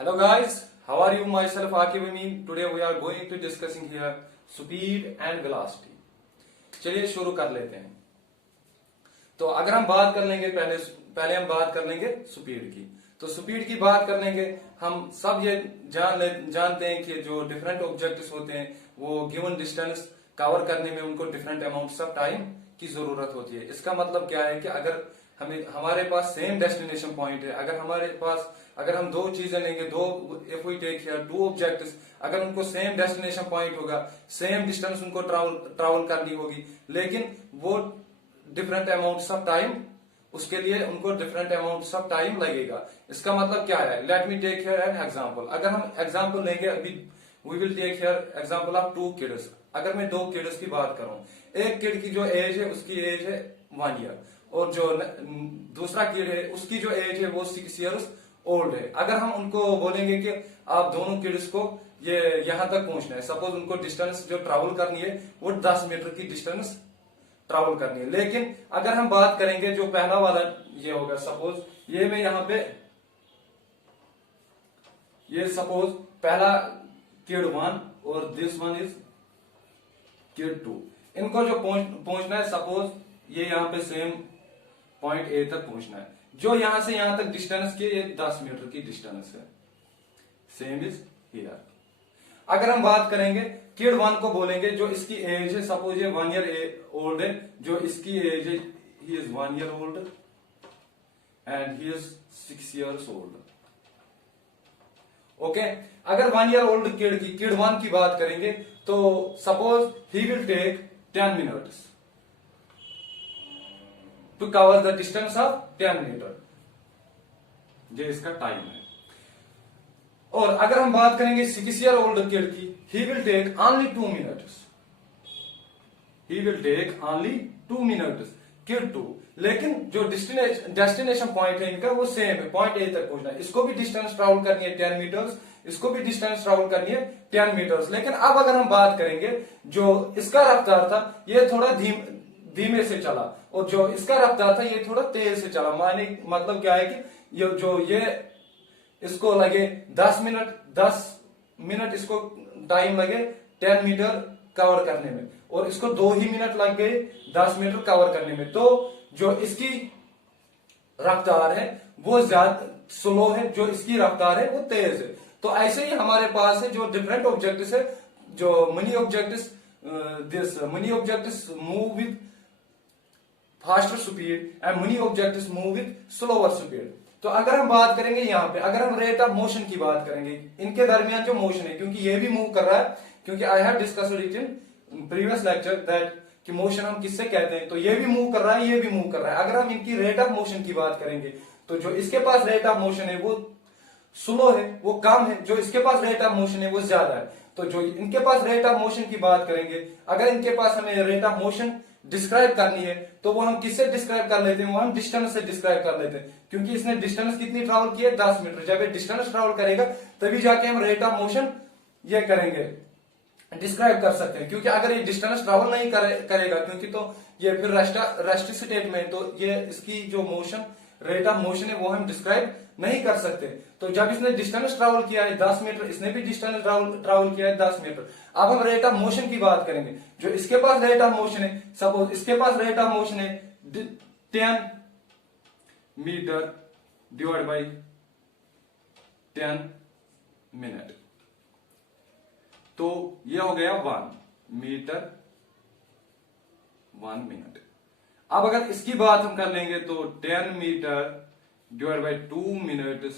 Hello guys, how are you? Myself Akib Amin. Today we are going to discussing here speed and velocity. चलिए शुरू कर लेते हैं। तो अगर हम बात कर लेंगे पहले हम बात कर लेंगे स्पीड की। तो स्पीड की बात कर लेंगे, हम सब ये जानते हैं कि जो डिफरेंट ऑब्जेक्ट्स होते हैं वो गिवन डिस्टेंस कवर करने में उनको डिफरेंट अमाउंट्स ऑफ टाइम की जरूरत होती है। इसका मतलब क्या है कि अगर हमारे पास सेम डेस्टिनेशन पॉइंट है, अगर हम दो चीजें लेंगे, if we take here two objects, अगर उनको सेम डेस्टिनेशन पॉइंट होगा, सेम डिस्टेंस उनको ट्रैवल करनी होगी, लेकिन वो डिफरेंट अमाउंट्स ऑफ टाइम, उसके लिए उनको डिफरेंट अमाउंट्स ऑफ टाइम लगेगा। इसका मतलब क्या है? Let me take here an example. अगर हम एग्जांपल लेंगे, अभी we will take here example of two kids. अगर मैं दो किड्स की बात करूं, एक किड की जो एज है उसकी एज है 1 ईयर, और जो दूसरा किड है उसकी जो एज है वो 6 ईयर्स ओल्ड है। अगर हम उनको बोलेंगे कि आप दोनों किड्स को ये यहां तक पहुंचना है, सपोज उनको डिस्टेंस जो ट्रैवल करनी है वो 10 मीटर की डिस्टेंस ट्रैवल करनी है। लेकिन अगर हम बात करेंगे जो पहला वाला ये होगा, सपोज ये मैं यहां पे ये सपोज पहला किड 1 और दिस वन इज किड 2। इनको जो पहुंचना है, सपोज ये यहां पे सेम पॉइंट ए तक पहुंचना है। जो यहां से यहां तक डिस्टेंस की ये 10 मीटर की डिस्टेंस है, सेम इज हियर। अगर हम बात करेंगे किड 1 को बोलेंगे, जो इसकी एज है, सपोज ये 1 ईयर ओल्ड है, जो इसकी एज है he is 1 year old and he is 6 years old. Okay, अगर 1 ईयर ओल्ड किड 1 की बात करेंगे तो suppose he will take 10 minutes to cover the distance of 10 meter, ये इसका टाइम है। और अगर हम बात करेंगे 6 ईयर ओल्ड किड की, he will take only 2 minutes, he will take only 2 minutes kid 2। लेकिन जो डेस्टिनेशन पॉइंट है इनका वो सेम है, पॉइंट ए तक पहुंचना है। इसको भी डिस्टेंस ट्रैवल करनी है 10 मीटर्स, इसको भी डिस्टेंस ट्रैवल करनी है 10 मीटर्स। लेकिन अब अगर हम बात करेंगे, जो इसका रफ्तार था ये थोड़ा धीमे से चला, और जो इसका रफ्तार था ये थोड़ा तेज से चला। मतलब क्या है कि ये इसको लगे 10 मिनट इसको टाइम लगे 10 मीटर कवर करने में, और इसको 2 ही मिनट लग गए 10 मीटर कवर करने में। तो जो इसकी रफ्तार है वो ज्यादा स्लो है, जो इसकी रफ्तार है वो तेज है। तो ऐसे ही हमारे पास है जो डिफरेंट ऑब्जेक्ट्स है, जो money objects move with faster speed and money objects move with slower speed. तो अगर हम बात करेंगे यहाँ पे, अगर हम रेट ऑफ मोशन की बात करेंगे, इनके दरमियान जो मोशन है, क्योंकि ये भी मूव कर रहा है, क्योंकि I have discussed it in previous lecture that कि मोशन हम किससे कहते हैं, तो ये भी मूव कर रहा है, ये भी मूव कर रहा है। अगर हम इनकी रेट ऑफ मोशन की बात करेंगे तो जो इसके पास रेट ऑफ मोशन है वो स्लो है, वो कम है, जो इसके पास रेट ऑफ मोशन है वो ज्यादा है। तो जो इनके पास रेट ऑफ मोशन की बात करेंगे, अगर इनके पास हमें रेट ऑफ मोशन डिस्क्राइब करनी है तो वो हम किससे डिस्क्राइब कर लेते हैं? वो हम डिस्टेंस से डिस्क्राइब कर लेते हैं, क्योंकि इसने डिस्टेंस कितनी ट्रैवल की है? 10 मीटर। जब ये डिस्टेंस ट्रैवल करेगा तभी जाके हम रेट ऑफ मोशन ये करेंगे, डिस्क्राइब कर सकते हैं। क्योंकि अगर ये डिस्टेंस ट्रैवल नहीं करेगा, क्योंकि तो ये फिर रेस्ट स्टेट में, तो ये इसकी जो मोशन रेट ऑफ मोशन है वो हम डिस्क्राइब नहीं कर सकते। तो जब इसने डिस्टेंस ट्रैवल किया है 10 मीटर, इसने भी डिस्टेंस ट्रैवल किया है 10 मीटर। अब हम रेट ऑफ मोशन की बात करेंगे, जो इसके पास रेट ऑफ मोशन है, सपोज इसके पास रेट ऑफ मोशन है 10 मीटर डिवाइड बाई 10 मिनट, तो ये हो गया 1 मीटर 1 मिनट। अब अगर इसकी बात हम कर लेंगे तो 10 मीटर डिवाइड बाई 2 मिनट्स,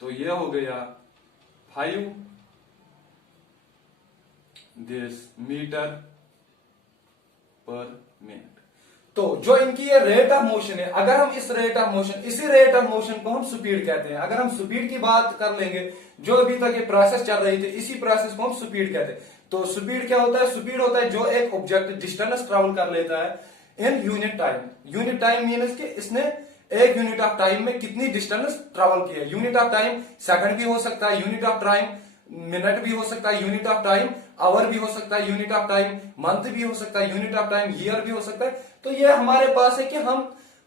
तो ये हो गया 5 मीटर पर मिनट। तो जो इनकी ये रेट ऑफ मोशन है, अगर हम इसी रेट ऑफ मोशन को हम स्पीड कहते हैं। अगर हम स्पीड की बात कर लेंगे, जो अभी तक ये प्रोसेस चल रही थी, इसी प्रोसेस को हम स्पीड कहते हैं। तो स्पीड क्या होता है? स्पीड होता है जो एक ऑब्जेक्ट डिस्टेंस ट्रैवल कर लेता है in unit time. Unit time means कि इसने एक यूनिट ऑफ टाइम में कितनी डिस्टेंस ट्रैवल की है। यूनिट ऑफ टाइम सेकंड भी हो सकता है, यूनिट ऑफ टाइम मिनट भी हो सकता है, यूनिट ऑफ टाइम आवर भी हो सकता है, यूनिट ऑफ टाइम मंथ भी हो सकता है, यूनिट ऑफ टाइम ईयर भी हो सकता है। तो ये हमारे पास है कि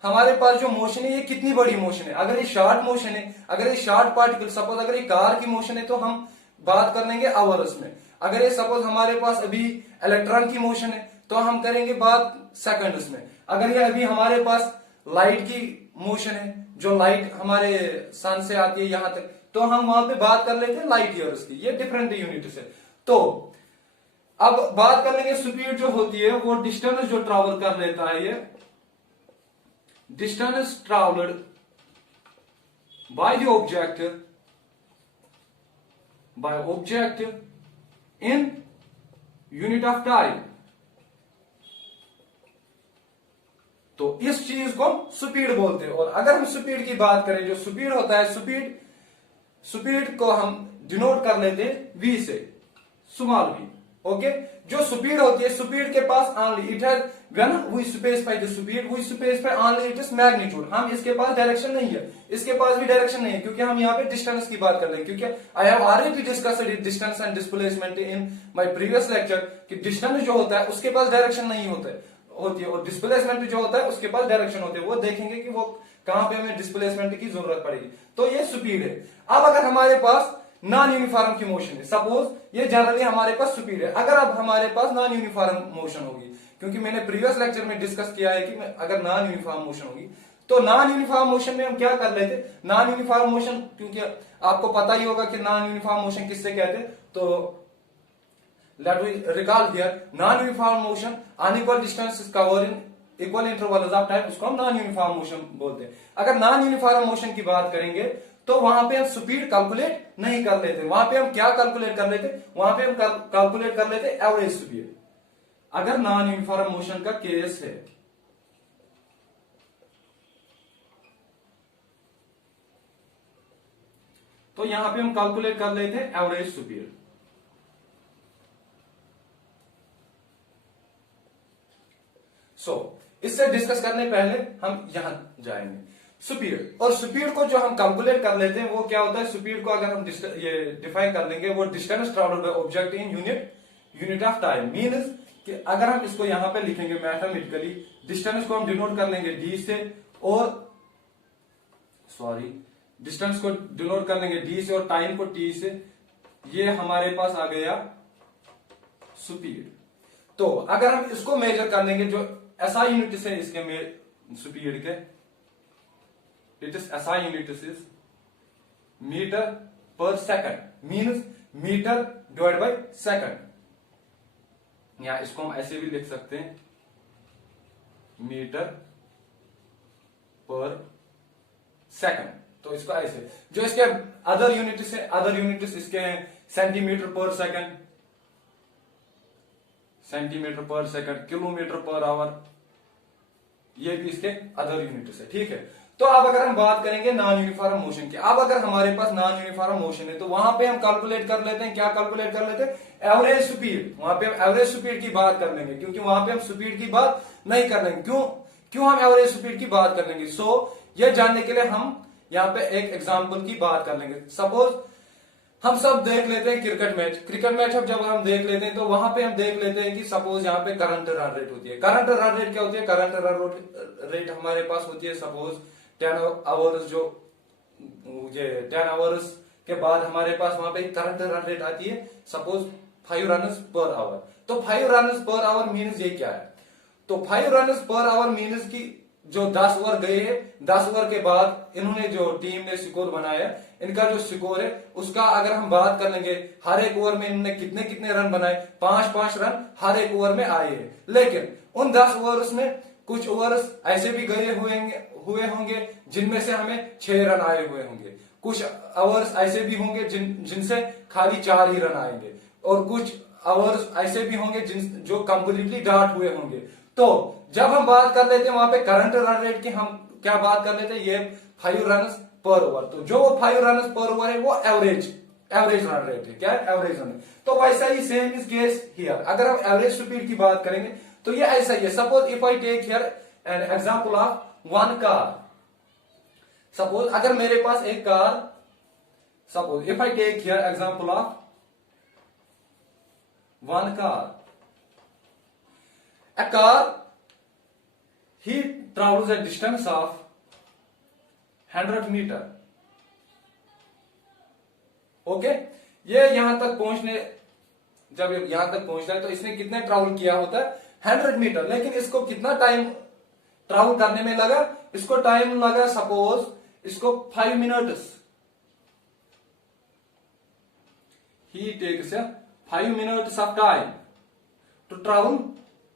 हमारे पास जो मोशन है ये कितनी बड़ी मोशन है। अगर ये शॉर्ट मोशन है, अगर ये शॉर्ट पार्टिकल, सपोज अगर ये कार की मोशन है तो हम बात कर लेंगे आवर्स में। अगर ये सपोज हमारे पास अभी इलेक्ट्रॉन की मोशन है तो हम करेंगे बात सेकंड्स में। अगर ये अभी हमारे पास लाइट की मोशन है, जो लाइट हमारे सन से आती है यहां तक, तो हम वहां पे बात कर लेते हैं लाइट ईयर्स की। ये डिफरेंट यूनिट है। तो अब बात कर लेंगे स्पीड जो होती है वो डिस्टेंस जो ट्रेवल कर लेता है, ये distance travelled by the object in unit of time. तो इस चीज को हम स्पीड बोलते हैं। और अगर हम स्पीड की बात करें, जो स्पीड होता है, स्पीड को हम डिनोट कर लेते हैं वी से, स्मॉल वी। ओके, जो स्पीड होती है, स्पीड के पास only it has, when we specify the speed, we specify only it is magnitude. हम इसके पास डायरेक्शन नहीं है, इसके पास भी डायरेक्शन नहीं है, क्योंकि हम यहाँ पे डिस्टेंस की बात कर रहे हैं। क्योंकि I have already discussed distance and displacement in my previous lecture कि डिस्टेंस जो होता है उसके पास डायरेक्शन नहीं होती है, और डिस्प्लेसमेंट जो होता है उसके पास डायरेक्शन होती है। वो देखेंगे कि वो कहां पे हमें डिस्प्लेसमेंट की जरूरत पड़ेगी। तो ये स्पीड है। अब अगर हमारे पास नॉन यूनिफॉर्म की मोशन है, सपोज ये जनरली हमारे पास स्पीड है। अगर अब हमारे पास नॉन यूनिफॉर्म मोशन होगी, क्योंकि मैंने प्रीवियस लेक्चर में डिस्कस किया है कि अगर नॉन यूनिफॉर्म मोशन होगी तो नॉन यूनिफॉर्म मोशन में हम क्या कर लेते, नॉन यूनिफॉर्म मोशन, क्योंकि आपको पता ही होगा कि नॉन यूनिफॉर्म मोशन किससे कहते हैं। तो let we recall here, non-uniform motion, unequal distance is covered in equal intervals of time, उसको हम नॉन यूनिफॉर्म मोशन बोलते हैं। अगर नॉन यूनिफॉर्म मोशन की बात करेंगे तो वहां पे हम स्पीड कैलकुलेट नहीं कर लेते। वहां पे हम क्या कैलकुलेट कर लेते, वहां पे हम कैलकुलेट कर लेते एवरेज स्पीड, अगर नॉन यूनिफॉर्म मोशन का केस है। तो यहां पे हम कैलकुलेट कर लेते हैं एवरेज स्पीड। इससे डिस्कस करने पहले हम यहां जाएंगे स्पीड। और स्पीड को जो हम कैलकुलेट कर लेते हैं वो क्या होता है, स्पीड को अगर हम ये डिफाइन कर लेंगे, वो distance travelled by object in unit of time. Means कि अगर हम इसको यहां पे लिखेंगे मैथमेटिकली, डिस्टेंस को हम डिनोट कर लेंगे डी से, और डिस्टेंस को डिनोट कर लेंगे डी से और टाइम को टी से। ये हमारे पास आ गया स्पीड। तो अगर हम इसको मेजर कर लेंगे, जो एसआई यूनिट्स है इसके स्पीड के, it is SI units is metre per second, means metre divide by second. या इसको हम ऐसे भी लिख सकते हैं, मीटर पर सेकंड। तो इसको ऐसे, जो इसके अदर यूनिट्स है, अदर यूनिट्स इसके हैं सेंटीमीटर पर सेकंड, सेंटीमीटर पर सेकंड, किलोमीटर पर आवर, ये भी इसके अदर यूनिट्स है। ठीक है। तो अब अगर हम बात करेंगे नॉन यूनिफॉर्म मोशन की, अब अगर हमारे पास नॉन यूनिफॉर्म मोशन है तो वहां पे हम कैलकुलेट कर लेते हैं, क्या कैलकुलेट कर लेते हैं, एवरेज स्पीड। वहां पे हम एवरेज स्पीड की बात कर लेंगे, क्योंकि वहां पे हम स्पीड की बात नहीं कर लेंगे। क्यों हम एवरेज स्पीड की बात कर लेंगे, यह जानने के लिए हम यहाँ पे एक एग्जाम्पल की बात कर लेंगे। सपोज हम सब देख लेते हैं क्रिकेट मैच जब हम देख लेते हैं तो वहां पे हम देख लेते हैं कि सपोज यहाँ पे करंट रन रेट होती है। करंट रन रेट क्या होती है, करंट रन रेट हमारे पास होती है सपोज 10 आवर्स, जो 10 आवर्स के बाद हमारे पास वहां पे करंट रन रेट आती है सपोज 5 रन्स पर आवर। तो 5 रन्स पर आवर मीन्स ये क्या है, तो 5 रन्स पर आवर मीन्स की जो 10 ओवर गए हैं, 10 ओवर के बाद इन्होंने जो टीम ने स्कोर बनाया, इनका जो स्कोर है उसका अगर हम बात कर लेंगे, हर एक ओवर में इन्होंने कितने कितने रन बनाए, 5-5 रन हर एक ओवर में आए हैं। लेकिन उन 10 ओवर्स में कुछ ओवर्स ऐसे भी गए हुए होंगे जिनमें से हमें 6 रन आए हुए होंगे, कुछ ओवर्स ऐसे भी होंगे जिनसे खाली 4 ही रन आएंगे, और कुछ ओवर्स ऐसे भी होंगे जो कंप्लीटली डॉट हुए होंगे। तो जब हम बात कर लेते हैं वहां पे करंट रन रेट की, हम क्या बात कर लेते हैं, ये 5 रन पर ओवर। तो जो 5 रन पर ओवर है वो एवरेज रन रेट है, क्या है, एवरेज रन। तो वैसा ही सेम इज केस हियर। अगर हम एवरेज स्पीड की बात करेंगे तो ये ऐसा ही है। Suppose if I take here an example of one car, suppose अगर मेरे पास एक car, suppose if I take here example of one car, a car he travels a distance of 100 meter. Okay, ये यहां तक पहुंचने, जब यहां तक पहुंचना है तो इसने कितने ट्रेवल किया होता है 100 मीटर। लेकिन इसको कितना टाइम ट्रेवल करने में लगा, इसको टाइम लगा सपोज इसको 5 minutes. He takes 5 minutes of time to travel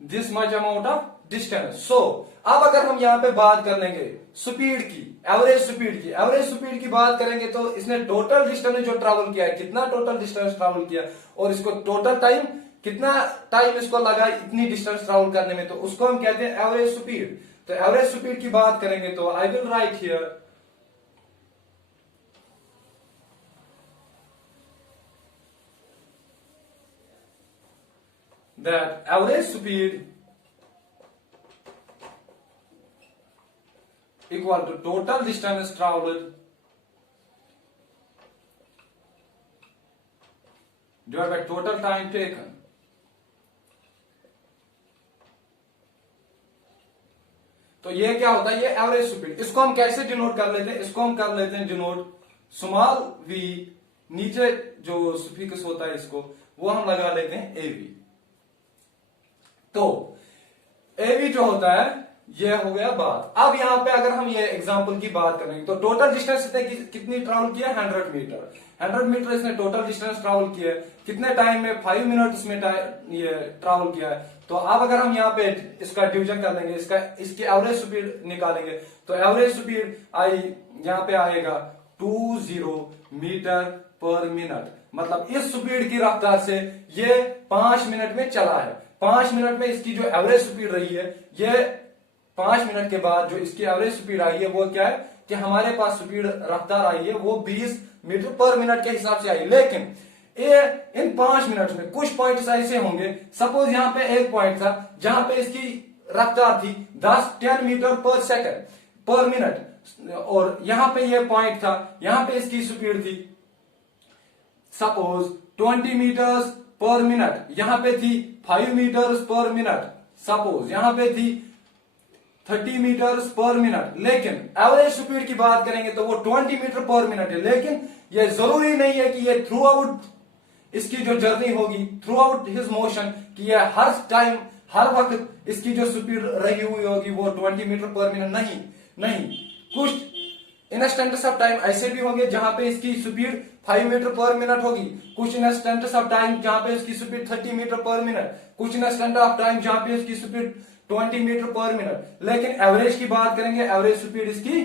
this much amount of distance. So अब अगर हम यहां पे बात कर लेंगे स्पीड की, एवरेज स्पीड की, एवरेज स्पीड की बात करेंगे तो इसने टोटल डिस्टेंस जो ट्रेवल किया है, कितना टोटल डिस्टेंस ट्रेवल किया और इसको टोटल टाइम, कितना टाइम इसको लगा इतनी डिस्टेंस ट्रेवल करने में, तो उसको हम कहते हैं एवरेज स्पीड। तो एवरेज स्पीड की बात करेंगे तो I will write here that average speed equal to total distance traveled divided by total time taken। तो ये क्या होता है, ये एवरेज स्पीड। इसको हम कैसे डिनोट कर लेते हैं, इसको हम कर लेते हैं डिनोट स्मॉल v, नीचे जो सुफिक्स होता है इसको वो हम लगा लेते हैं एवी। तो एवी जो होता है ये हो गया बात। अब यहां पे अगर हम ये एग्जांपल की बात करेंगे तो टोटल डिस्टेंस इसने कितनी ट्रेवल किया 100 मीटर। 100 मीटर इसने टोटल डिस्टेंस ट्रेवल किया है, कितने टाइम में 5 मिनट्स में ये ट्रेवल किया है। तो अब अगर हम यहाँ पे इसका डिवीजन कर लेंगे, इसकी एवरेज स्पीड निकालेंगे तो एवरेज स्पीड आई यहाँ पे आएगा 20 मीटर पर मिनट। मतलब इस स्पीड की रफ्तार से ये 5 मिनट में चला है। 5 मिनट में इसकी जो एवरेज स्पीड रही है, ये 5 मिनट के बाद जो इसकी एवरेज स्पीड आई है वो क्या है कि हमारे पास स्पीड रफ्तार आई है वो 20 मीटर पर मिनट के हिसाब से आई। लेकिन ये इन 5 मिनट में कुछ पॉइंट्स ऐसे होंगे, सपोज यहाँ पे एक पॉइंट था जहां पे इसकी रफ्तार थी 10 मीटर पर सेकंड पर मिनट, और यहाँ पे ये पॉइंट था, यहाँ पे इसकी स्पीड थी सपोज 20 मीटर्स पर मिनट, यहां पे थी 5 मीटर्स पर मिनट, सपोज यहां पे थी 30 मीटर्स पर मिनट। लेकिन एवरेज स्पीड की बात करेंगे तो वो 20 मीटर पर मिनट है। लेकिन ये जरूरी नहीं है कि ये थ्रू आउट इसकी जो जर्नी होगी, थ्रू आउट हिज मोशन, कि ये हर टाइम हर वक्त इसकी जो स्पीड रही हुई होगी वो 20 मीटर पर मिनट नहीं। कुछ इंस्टेंट्स ऑफ टाइम ऐसे भी होंगे जहां पे इसकी स्पीड 5 मीटर पर मिनट होगी, कुछ इंस्टेंट्स ऑफ टाइम जहां पे इसकी स्पीड 30 मीटर पर मिनट, कुछ इंस्टेंट ऑफ टाइम जहां पे इसकी स्पीड 20 मीटर पर मिनट। लेकिन एवरेज की बात करेंगे, एवरेज स्पीड इसकी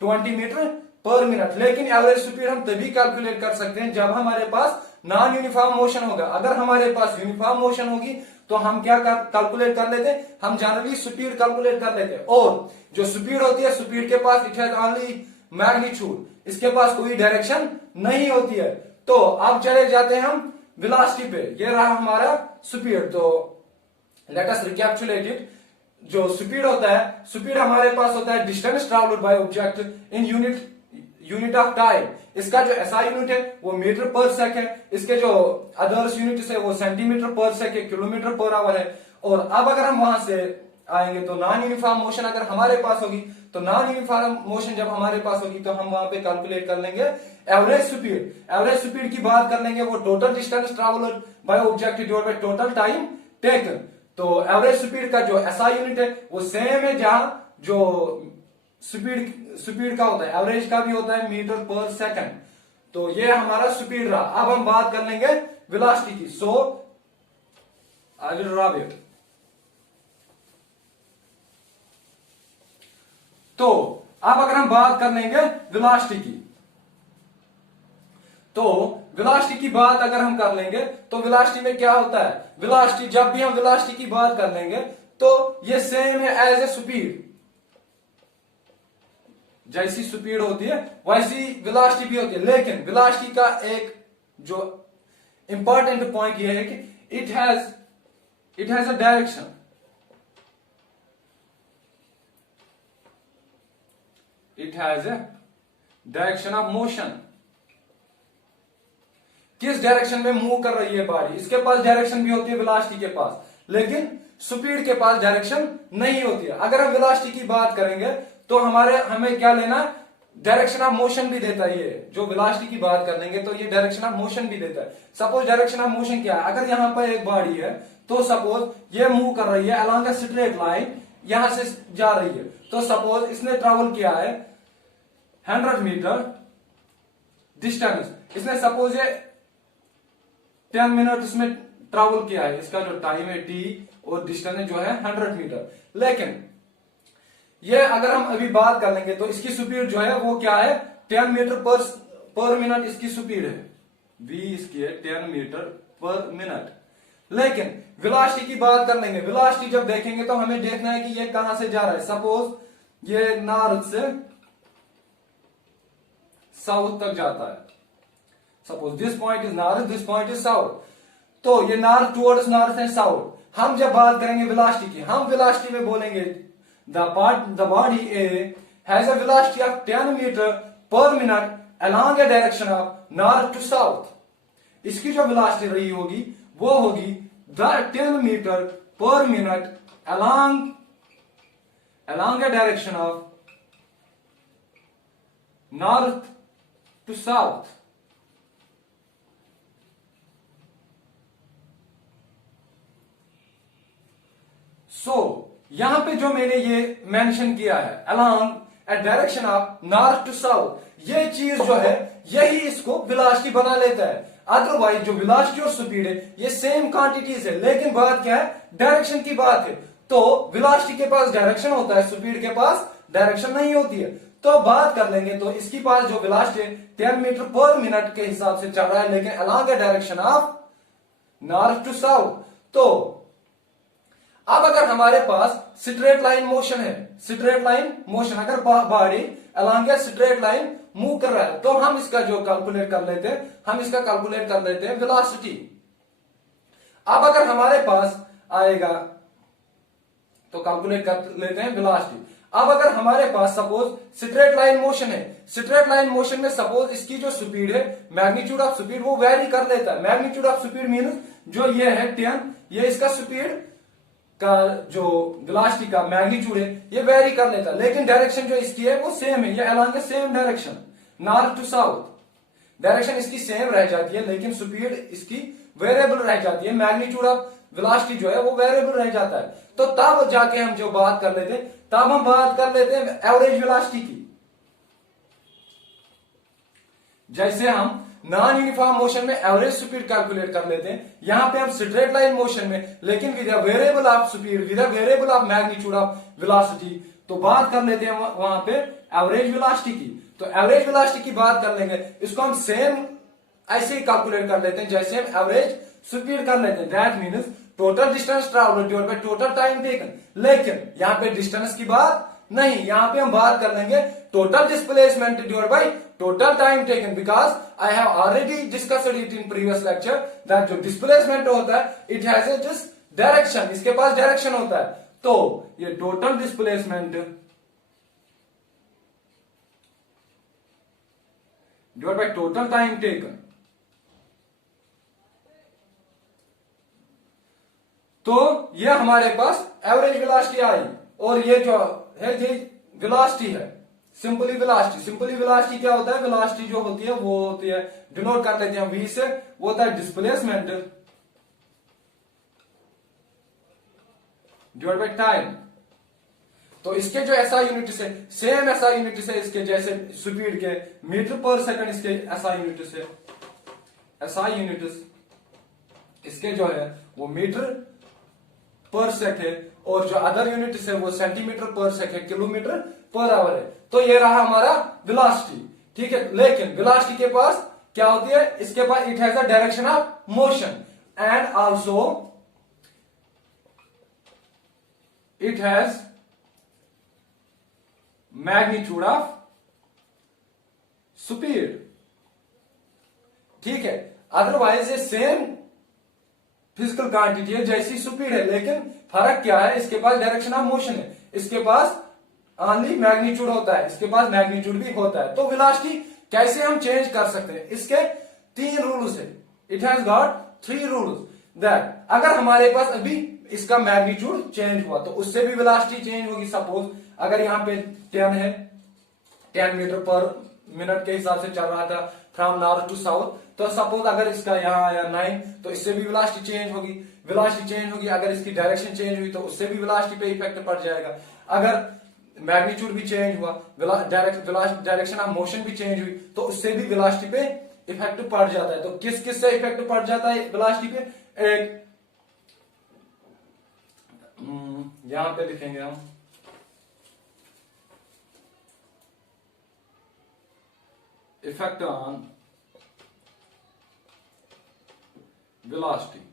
20 मीटर पर मिनट। लेकिन एवरेज स्पीड हम तभी कैलकुलेट कर सकते हैं जब हमारे पास नॉन यूनिफॉर्म मोशन होगा। अगर हमारे पास यूनिफॉर्म मोशन होगी तो हम क्या कैलकुलेट कर लेते हैं, हम जनरली स्पीड कैलकुलेट कर लेते हैं। और जो स्पीड होती है, स्पीड के पास इट हैज ओनली मैग्नीट्यूड, इसके पास कोई डायरेक्शन नहीं होती है। तो अब चले जाते हैं हम वेलोसिटी पे। ये रहा हमारा स्पीड। तो लेट अस रिकैप्चुलेट इट। जो स्पीड होता है, स्पीड हमारे पास होता है distance travelled by object in unit of time. इसका जो एसआई यूनिट है वो मीटर पर सेकंड, इसके जो अदर्स यूनिट्स है वो सेंटीमीटर पर सेकंड, किलोमीटर पर आवर है। और अब अगर हम वहां से आएंगे तो नॉन यूनिफॉर्म मोशन अगर हमारे पास होगी, तो नॉन यूनिफॉर्म मोशन जब हमारे पास होगी तो हम वहां पे कैलकुलेट कर लेंगे एवरेज स्पीड। एवरेज स्पीड की बात कर लेंगे, वो total distance travelled by object divided by total time taken. तो एवरेज स्पीड का जो एसआई यूनिट है वो सेम है, जहां जो स्पीड का होता है एवरेज का भी होता है मीटर पर सेकंड। तो ये हमारा स्पीड रहा। अब हम बात कर लेंगे वेलोसिटी की। सो आई विल ड्रॉ इट। तो अब अगर हम बात कर लेंगे वेलोसिटी की, तो वेलोसिटी की बात अगर हम कर लेंगे तो वेलोसिटी में क्या होता है, वेलोसिटी जब भी हम वेलोसिटी की बात कर लेंगे तो ये सेम है एज ए स्पीड। जैसी स्पीड होती है वैसी वेलोसिटी भी होती है। लेकिन वेलोसिटी का एक जो इंपॉर्टेंट पॉइंट ये है कि it has a direction. It has a direction of motion. किस डायरेक्शन में मूव कर रही है बॉडी, इसके पास डायरेक्शन भी होती है वेलोसिटी के पास। लेकिन स्पीड के पास डायरेक्शन नहीं होती है। अगर हम वेलोसिटी की बात करेंगे तो हमें क्या लेना, डायरेक्शन ऑफ मोशन भी देता है। ये जो वेलोसिटी की बात कर लेंगे तो ये डायरेक्शन ऑफ मोशन भी देता है। सपोज डायरेक्शन ऑफ मोशन क्या है, अगर यहां पर एक बॉडी है तो सपोज ये मूव कर रही है अलोंग अ स्ट्रेट लाइन, यहां से जा रही है, तो सपोज इसने ट्रेवल किया है 100 मीटर डिस्टेंस, इसने सपोज ये 10 मिनट इसमें ट्रेवल किया है, इसका जो टाइम है टी और डिस्टेंस जो है 100 मीटर। लेकिन ये अगर हम अभी बात कर लेंगे तो इसकी स्पीड जो है वो क्या है, 10 मीटर पर मिनट इसकी स्पीड है, v इसकी है 10 मीटर पर मिनट। लेकिन वेलोसिटी की बात कर लेंगे, वेलोसिटी जब देखेंगे तो हमें देखना है कि ये कहां से जा रहा है। सपोज ये नॉर्थ से साउथ तक जाता है, suppose this point is north, this point is south, तो ये north towards north and south. हम जब बात करेंगे वेलोसिटी की, हम वेलोसिटी में बोलेंगे the body A has a velocity of 10 meter per minute along a direction of north to south। इसकी जो वेलोसिटी रही होगी वो होगी 10 meter per minute along a direction of north to south। यहां पे जो मैंने ये मेंशन किया है along a direction of north to south, ये चीज जो है यही इसको वेलोसिटी बना लेता है। अदरवाइज जो वेलोसिटी और स्पीड है ये सेम क्वांटिटीज है, लेकिन बात क्या है, डायरेक्शन की बात है। तो वेलोसिटी के पास डायरेक्शन होता है, स्पीड के पास डायरेक्शन नहीं होती है। तो बात कर लेंगे तो इसकी पास जो वेलोसिटी है 10 मीटर पर मिनट के हिसाब से चल रहा है, लेकिन along a direction of north to south. तो अब अगर हमारे पास स्ट्रेट लाइन मोशन है, स्ट्रेट लाइन मोशन, अगर body along a straight line move कर रहा है तो हम इसका जो कैलकुलेट कर लेते हैं, वेलोसिटी। अब अगर हमारे पास आएगा तो कैलकुलेट कर लेते हैं वेलोसिटी। अब अगर हमारे पास सपोज स्ट्रेट लाइन मोशन है, स्ट्रेट लाइन मोशन में सपोज इसकी जो स्पीड है, मैग्नीट्यूड ऑफ स्पीड वो वेरी कर लेता है। मैग्नीट्यूड ऑफ स्पीड मींस जो ये है 10, ये इसका स्पीड का जो वेलोसिटी का मैग्नीट्यूड है ये वेरी कर लेता है, लेकिन डायरेक्शन जो इसकी है वो सेम है, ये along the same direction north to south. Direction इसकी सेम रह जाती है लेकिन स्पीड इसकी वेरिएबल रह जाती है, मैग्नीट्यूड ऑफ वेलोसिटी जो है वो वेरिएबल रह जाता है। तो तब जाके हम जो बात कर लेते हैं, तब हम बात कर लेते हैं एवरेज वेलोसिटी की। जैसे हम नॉन यूनिफॉर्म मोशन में एवरेज स्पीड कैलकुलेट कर लेते हैं, यहां पे हम स्ट्रेट लाइन मोशन में, लेकिन with variable of speed, with variable of magnitude of velocity, तो बात कर लेते हैं वहां पे एवरेज वेलोसिटी की। तो एवरेज वेलोसिटी की बात कर लेंगे, इसको हम सेम ऐसे ही कैलकुलेट कर लेते हैं जैसे हम एवरेज स्पीड कर लेते हैं। That means total distance travelled divided by total time taken. लेकिन यहां पे डिस्टेंस की बात नहीं, यहां पे हम बात कर लेंगे total displacement divided by total time taken, because I have already discussed it in previous lecture that जो डिस्प्लेसमेंट होता है it has a just direction, इसके पास डायरेक्शन होता है। तो ये total displacement divided by total time taken, तो ये हमारे पास एवरेज वेलोसिटी आई। और ये जो है ये वेलोसिटी है, सिंपली वेलोसिटी। सिंपली वेलोसिटी क्या होता है, वेलोसिटी जो होती है वो होती है, डिनोट कर लेते हैं वी से, वो होता है डिस्प्लेसमेंट डिवाइड बाय टाइम। तो इसके जो ऐसा यूनिट से, सेम ऐसा यूनिट से इसके जैसे स्पीड के मीटर पर सेकंड, इसके ऐसा यूनिट से, ऐसा यूनिट इसके जो है वो मीटर पर सेकंड है, और जो अदर यूनिट है वो सेंटीमीटर पर सेकंड, किलोमीटर पर आवर है। तो ये रहा हमारा वेलोसिटी, ठीक है। लेकिन वेलोसिटी के पास क्या होती है, इसके पास it has a direction of motion and also it has magnitude of speed, ठीक है। अदरवाइज ये सेम फिजिकल क्वांटिटी है जैसी स्पीड है, लेकिन फर्क क्या है, इसके पास डायरेक्शन ऑफ मोशन है, इसके पास ओनली मैग्नीट्यूड होता है, इसके पास मैग्नीट्यूड भी होता है। तो वेलोसिटी कैसे हम चेंज कर सकते हैं, इसके 3 रूल्स है। It has got 3 rules that अगर हमारे पास अभी इसका मैग्नीट्यूड चेंज हुआ तो उससे भी वेलोसिटी चेंज होगी। सपोज अगर यहाँ पे 10 है, 10 मीटर पर मिनट के हिसाब से चल रहा था फ्रॉम नॉर्थ टू साउथ, तो सपोज अगर इसका यहाँ आया 9 तो इससे भी वेलोसिटी चेंज होगी। वेलोसिटी चेंज होगी, अगर इसकी डायरेक्शन चेंज हुई तो उससे भी वेलोसिटी पे इफेक्ट पड़ जाएगा। अगर मैग्नीट्यूड भी चेंज हुआ, डायरेक्शन ऑफ मोशन भी चेंज हुई तो उससे भी वेलोसिटी पे इफेक्ट पड़ जाता है। तो किस किस से इफेक्ट पड़ जाता है वेलोसिटी पे? एक यहां पे लिखेंगे हम इफेक्ट ऑन वेलोसिटी।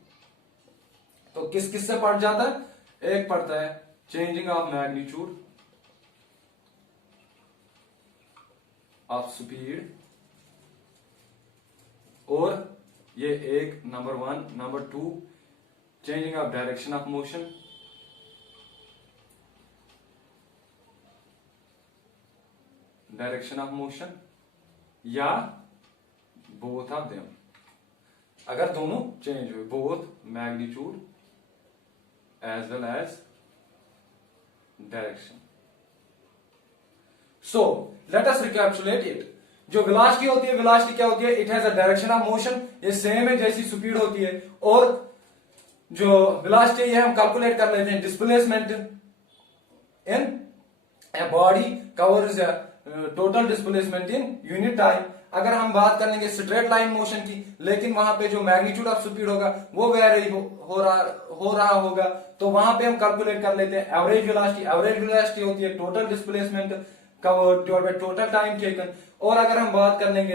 तो किस किस से पड़ जाता है? एक पड़ता है changing of magnitude of speed, और ये एक number 1। Number 2 changing of direction of motion, direction of motion, या बोथ ऑफ देम। अगर दोनों चेंज हुए, both magnitude as well as direction. So let us recapitulate it. जो वेलोसिटी होती है, वेलोसिटी क्या होती है? It has a direction of motion, ये सेम है जैसी स्पीड होती है। और जो वेलोसिटी ये हम कैलकुलेट कर लेते हैं displacement in a body covers total displacement in unit time. अगर हम बात कर लेंगे स्ट्रेट लाइन मोशन की, लेकिन वहां पे जो मैग्नीट्यूड ऑफ स्पीड होगा वो वेरी हो रहा होगा, तो वहां पे हम कैलकुलेट कर लेते हैं एवरेज वेलोसिटी। एवरेज वेलोसिटी होती है total displacement covered divide by total time taken. और अगर हम बात कर लेंगे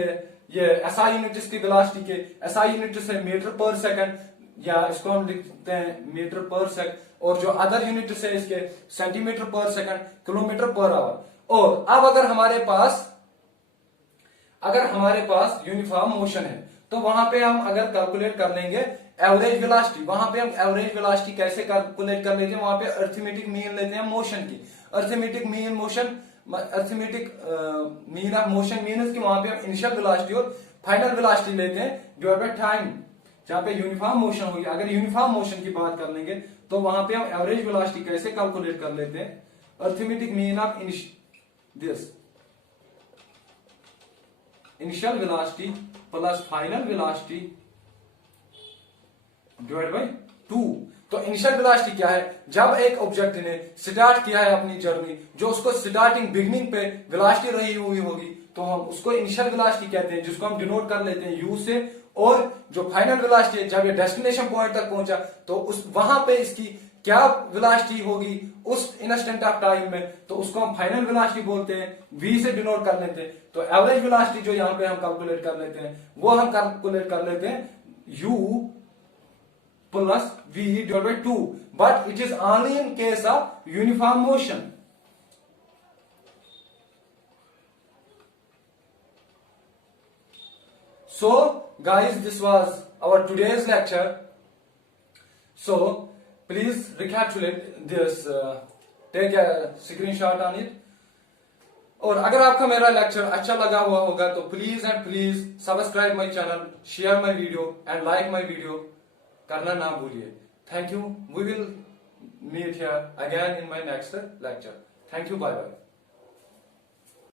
ये एसआई यूनिट्स की वेलोसिटी के, एसआई यूनिट्स है मीटर पर सेकंड, या इसको हम लिखते हैं मीटर पर सेकंड, और जो अदर यूनिट्स है इसके सेंटीमीटर पर सेकंड, किलोमीटर पर आवर। और अब अगर हमारे पास यूनिफॉर्म मोशन है तो वहां पे हम अगर कैलकुलेट कर लेंगे एवरेज वेलोसिटी। वहां पे हम एवरेज वेलोसिटी कैसे कैलकुलेट कर लेते हैं? वहां पे अर्थमेटिक मीन लेते हैं मोशन की। Arithmetic mean motion, arithmetic mean of motion means कि वहां पे हम इनिशियल वेलोसिटी और फाइनल वेलोसिटी लेते हैं डिवाइड बाय टाइम, जहां पे यूनिफॉर्म मोशन होगी। अगर यूनिफॉर्म मोशन की बात कर लेंगे तो वहां पे हम एवरेज वेलोसिटी कैसे कैलकुलेट कर लेते हैं? Arithmetic mean of this initial velocity plus final velocity divide by 2। तो इनिशियल वेलोसिटी क्या है? जब एक ऑब्जेक्ट ने स्टार्ट किया है अपनी जर्नी, जो उसको स्टार्टिंग बिगनिंग पे वेलोसिटी रही हुई होगी, तो हम उसको इनिशियल वेलोसिटी कहते हैं, जिसको हम डिनोट कर लेते हैं यू से। और जो फाइनल वेलोसिटी है, जब ये डेस्टिनेशन पॉइंट तक पहुंचा तो उस वहां पे इसकी क्या वेलोसिटी होगी उस इंस्टेंट ऑफ टाइम में, तो उसको हम फाइनल वेलोसिटी बोलते हैं, वी से डिनोट कर लेते हैं। तो एवरेज वेलोसिटी जो यहाँ पे हम कैलकुलेट कर लेते हैं वो हम कैलकुलेट कर लेते हैं you plus v divided by 2, but it is only in case of uniform motion. So guys, this was our today's lecture. So please recapitulate this, take a screenshot on it. और अगर आपका मेरा lecture अच्छा लगा हुआ होगा तो please and please subscribe my channel, share my video and like my video करना ना भूलिए। Thank you. We will meet here again in my next lecture. Thank you, bye bye.